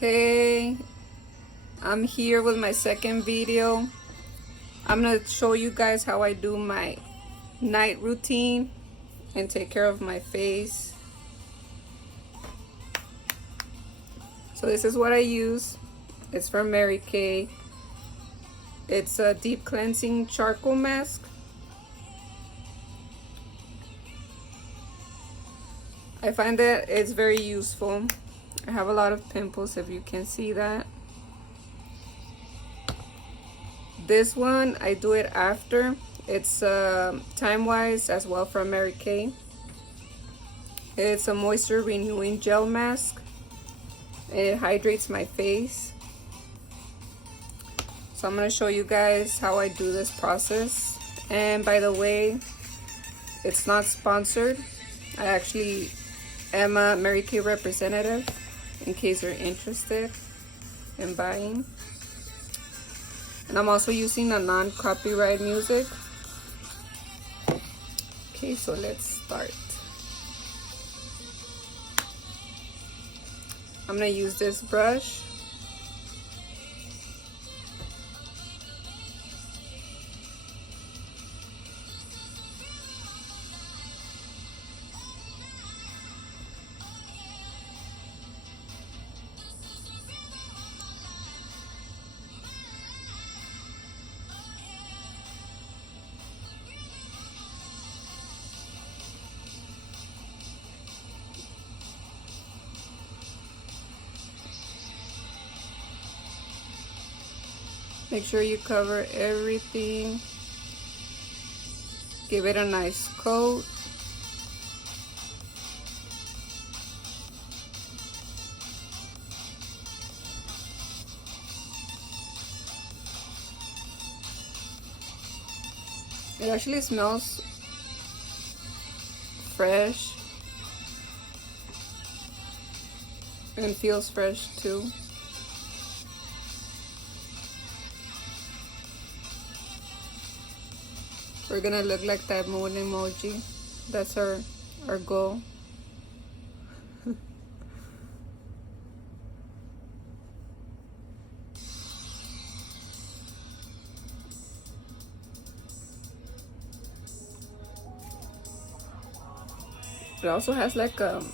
Hey, I'm here with my second video. I'm gonna show you guys how I do my night routine and take care of my face. So this is what I use. It's from Mary Kay. It's a deep cleansing charcoal mask. I find that it's very useful. I have a lot of pimples, if you can see that. This one, I do it after. It's time-wise as well from Mary Kay. It's a moisture renewing gel mask. It hydrates my face. So I'm going to show you guys how I do this process. And by the way, it's not sponsored. I actually am a Mary Kay representative in case you're interested in buying. And I'm also using a non-copyright music. Okay, so let's start. I'm gonna use this brush. Make sure you cover everything. Give it a nice coat. It actually smells fresh and feels fresh too. We're gonna look like that moon emoji. That's our goal. It also has like a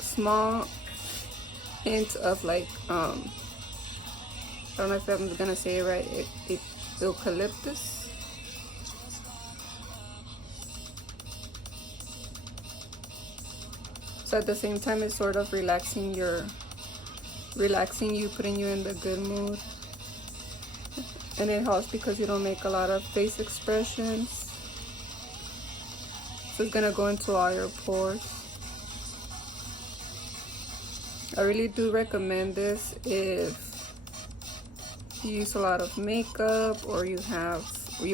small hint of like I don't know if I'm gonna say it right. It eucalyptus. So at the same time, it's sort of relaxing you, putting you in the good mood. And it helps because you don't make a lot of face expressions. So it's gonna go into all your pores. I really do recommend this if you use a lot of makeup or you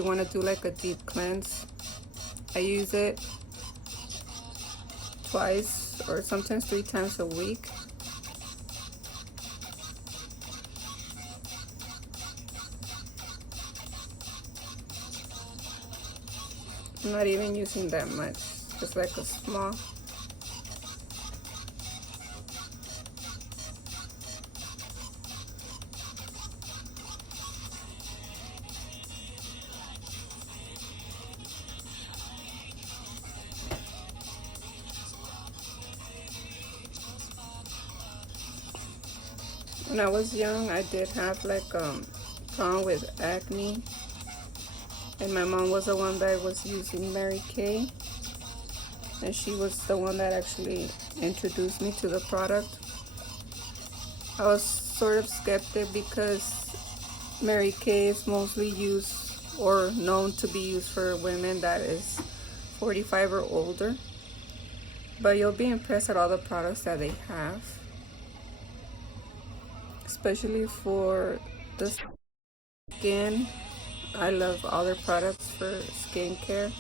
want to do like a deep cleanse. I use it twice or sometimes 3 times a week. I'm not even using that much, just like a small. When I was young, I did have like problem with acne, and my mom was the one that was using Mary Kay, and she was the one that actually introduced me to the product. I was sort of skeptic because Mary Kay is mostly used or known to be used for women that is 45 or older, but you'll be impressed at all the products that they have. Especially for the skin. I love all their products for skincare.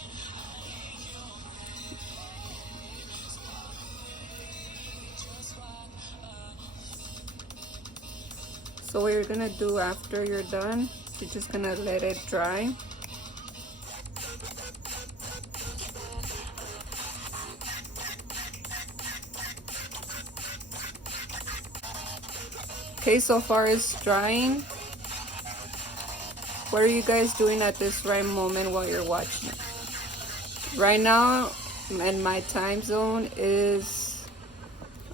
So what you're gonna do after you're done, you're just gonna let it dry. Okay, so far it's drying. What are you guys doing at this right moment while you're watching? Right now, in my time zone is,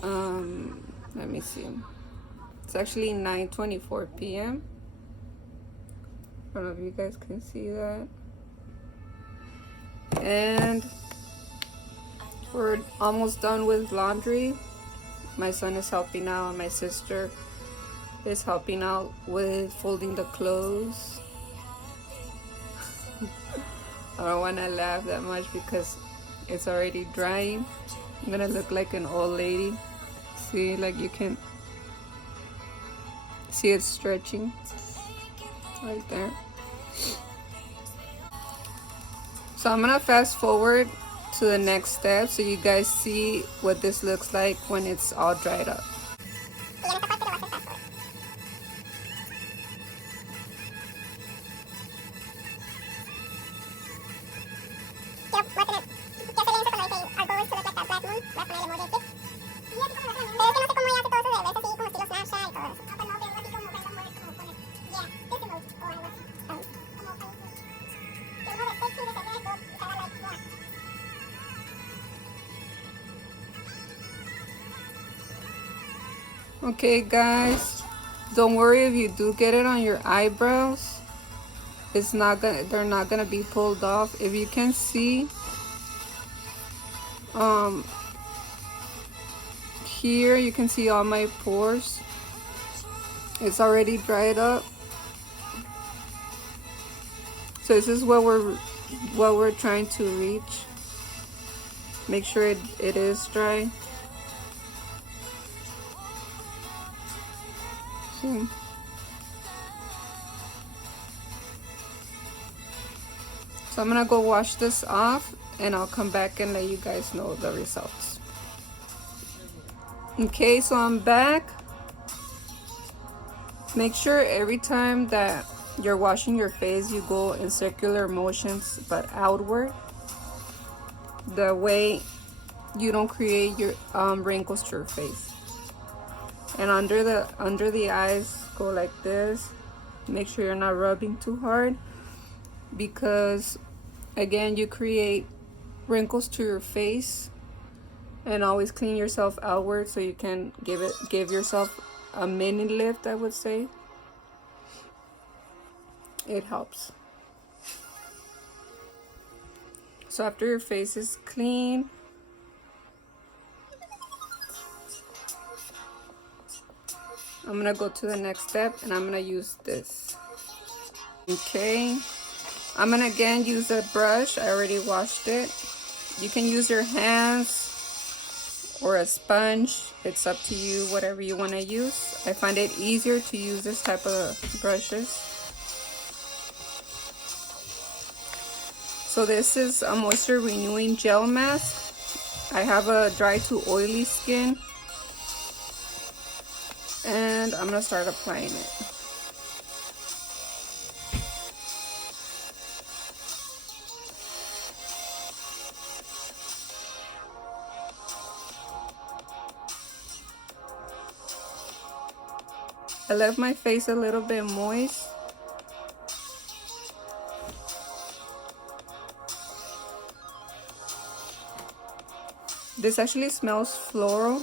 let me see. It's actually 9:24 p.m. I don't know if you guys can see that. And we're almost done with laundry. My son is helping out, and my sister is helping out with folding the clothes. I don't want to laugh that much because it's already drying. I'm gonna look like an old lady. See, like you can see it's stretching right there. So I'm gonna fast forward to the next step so you guys see what this looks like when it's all dried up. Okay guys, don't worry if you do get it on your eyebrows. They're not gonna be pulled off. If you can see here, you can see all my pores. It's already dried up. So this is what we're trying to reach. Make sure it is dry. See? So I'm gonna go wash this off and I'll come back and let you guys know the results. Okay, so I'm back. Make sure every time that you're washing your face, you go in circular motions but outward. The way you don't create your wrinkles to your face. And under the eyes, go like this. Make sure you're not rubbing too hard, because again, you create wrinkles to your face. And always clean yourself outward so you can give yourself a mini lift, I would say. It helps. So after your face is clean, I'm gonna go to the next step and I'm gonna use this. Okay, I'm gonna again use a brush. I already washed it. You can use your hands or a sponge. It's up to you, whatever you want to use. I find it easier to use this type of brushes. So this is a moisture renewing gel mask. I have a dry to oily skin, and I'm gonna start applying it. I left my face a little bit moist. This actually smells floral.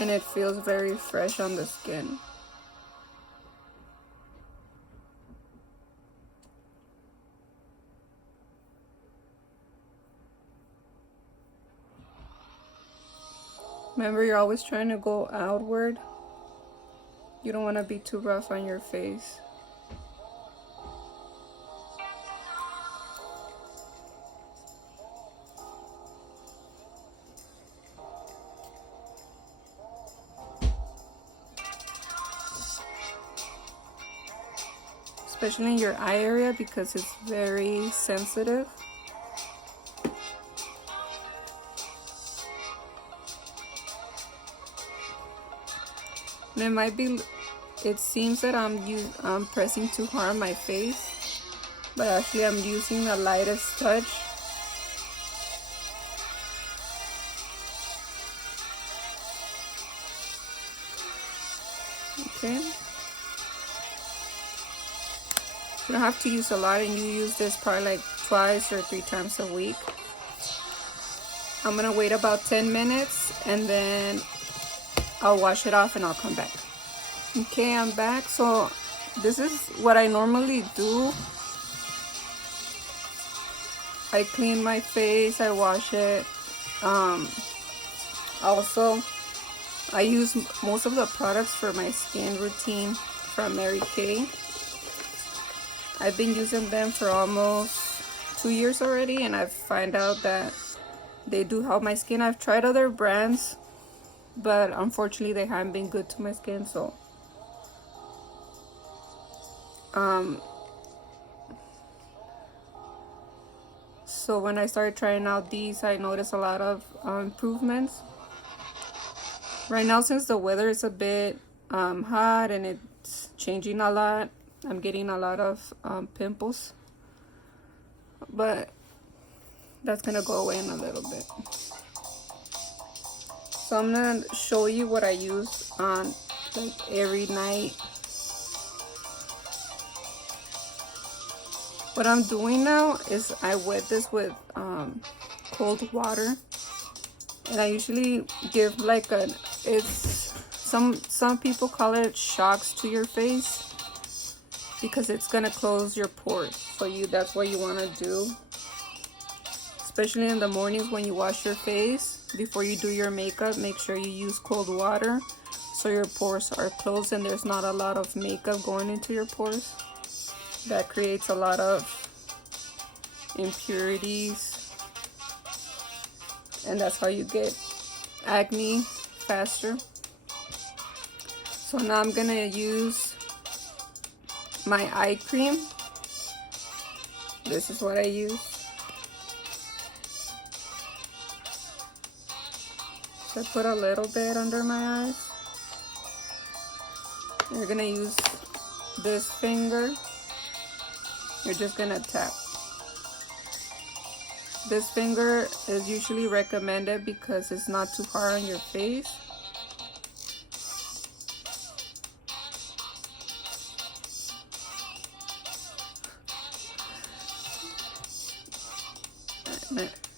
And it feels very fresh on the skin. Remember, you're always trying to go outward. You don't want to be too rough on your face. Especially in your eye area, because it's very sensitive. And it seems that I'm pressing too hard on my face, but actually I'm using the lightest touch. Okay. You don't have to use a lot, and you use this probably like twice or 3 times a week. I'm gonna wait about 10 minutes and then I'll wash it off and I'll come back. Okay, I'm back. So this is what I normally do. I clean my face, I wash it. Also, I use most of the products for my skin routine from Mary Kay. I've been using them for almost 2 years already, and I've found out that they do help my skin. I've tried other brands, but unfortunately they haven't been good to my skin. So when I started trying out these, I noticed a lot of improvements. Right now, since the weather is a bit hot and it's changing a lot, I'm getting a lot of pimples, but that's gonna go away in a little bit. So I'm gonna show you what I use on like every night. What I'm doing now is I wet this with cold water, and I usually give like some people call it shocks to your face, because it's gonna close your pores. So that's what you wanna do, especially in the mornings when you wash your face. Before you do your makeup, make sure you use cold water so your pores are closed and there's not a lot of makeup going into your pores. That creates a lot of impurities, and that's how you get acne faster. So now I'm gonna use my eye cream. This is what I use. So I put a little bit under my eyes. You're gonna use this finger. You're just gonna tap. This finger is usually recommended because it's not too hard on your face.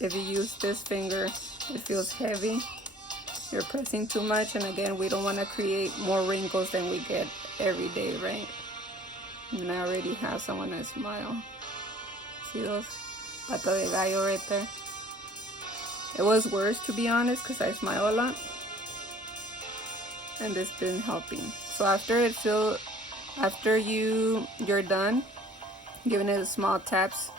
If you use this finger, it feels heavy. You're pressing too much, and again, we don't want to create more wrinkles than we get every day, right? And I already have someone that smile. See those pata de gallo right there? It was worse, to be honest, because I smile a lot, and this been helping. So after you're done giving it a small taps,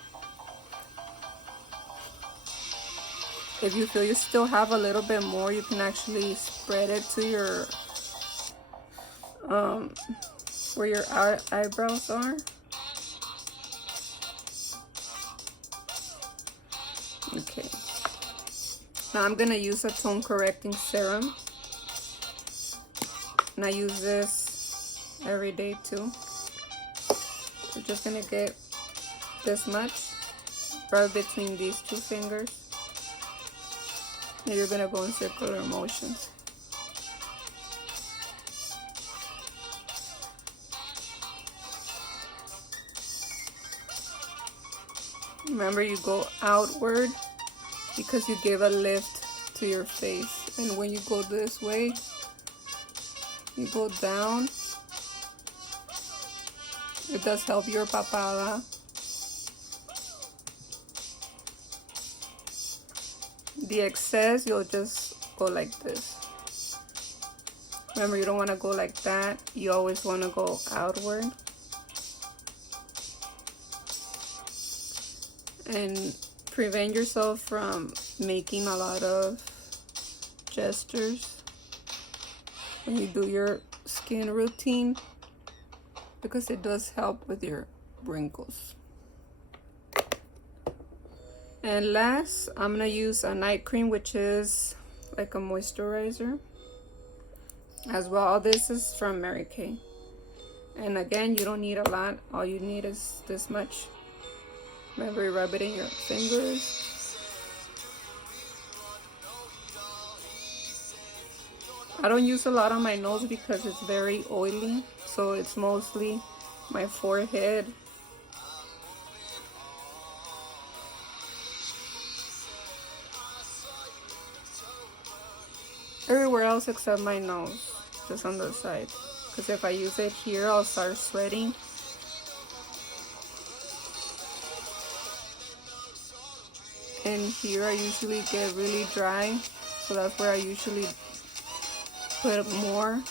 if you feel you still have a little bit more, you can actually spread it to your where your eyebrows are. Okay. Now I'm gonna use a tone correcting serum, and I use this every day too. You're just gonna get this much right between these two fingers. And you're gonna go in circular motions. Remember, you go outward because you give a lift to your face. And when you go this way, you go down. It does help your papada. The excess, you'll just go like this. Remember, you don't want to go like that. You always want to go outward. And prevent yourself from making a lot of gestures when you do your skin routine, because it does help with your wrinkles. And last, I'm gonna use a night cream, which is like a moisturizer as well. All this is from Mary Kay. And again, you don't need a lot. All you need is this much. Remember, you rub it in your fingers. I don't use a lot on my nose because it's very oily, so it's mostly my forehead. Everywhere else except my nose, just on the side. Because if I use it here, I'll start sweating. And here I usually get really dry, so that's where I usually put more.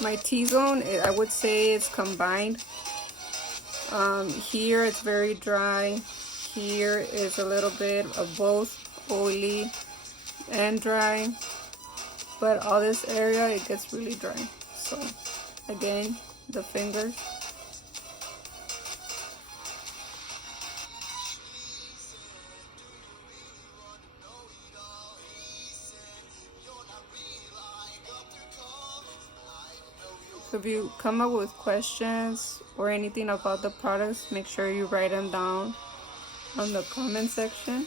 My T-zone, I would say it's combined. Here it's very dry. Here is a little bit of both oily and dry. But all this area, it gets really dry. So again, the fingers. So if you come up with questions or anything about the products, make sure you write them down on the comment section.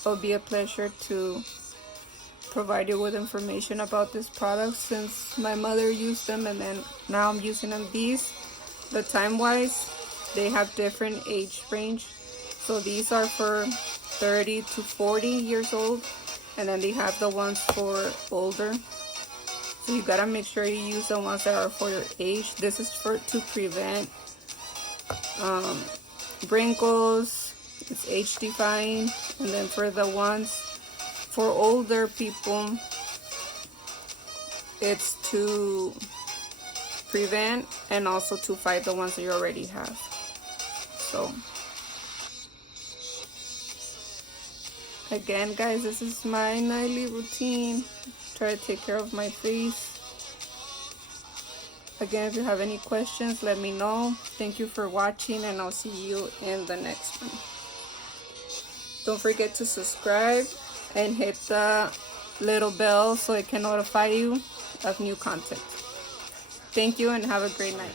It'll be a pleasure to provide you with information about this product, since my mother used them and then now I'm using them. These, the time wise, they have different age range. So these are for 30 to 40 years old, and then they have the ones for older. So you gotta make sure you use the ones that are for your age. This is to prevent wrinkles. It's age defying. And then for the ones for older people, it's to prevent and also to fight the ones that you already have. So again, guys, this is my nightly routine. Try to take care of my face. Again, if you have any questions, let me know. Thank you for watching, and I'll see you in the next one. Don't forget to subscribe and hit the little bell so it can notify you of new content. Thank you and have a great night.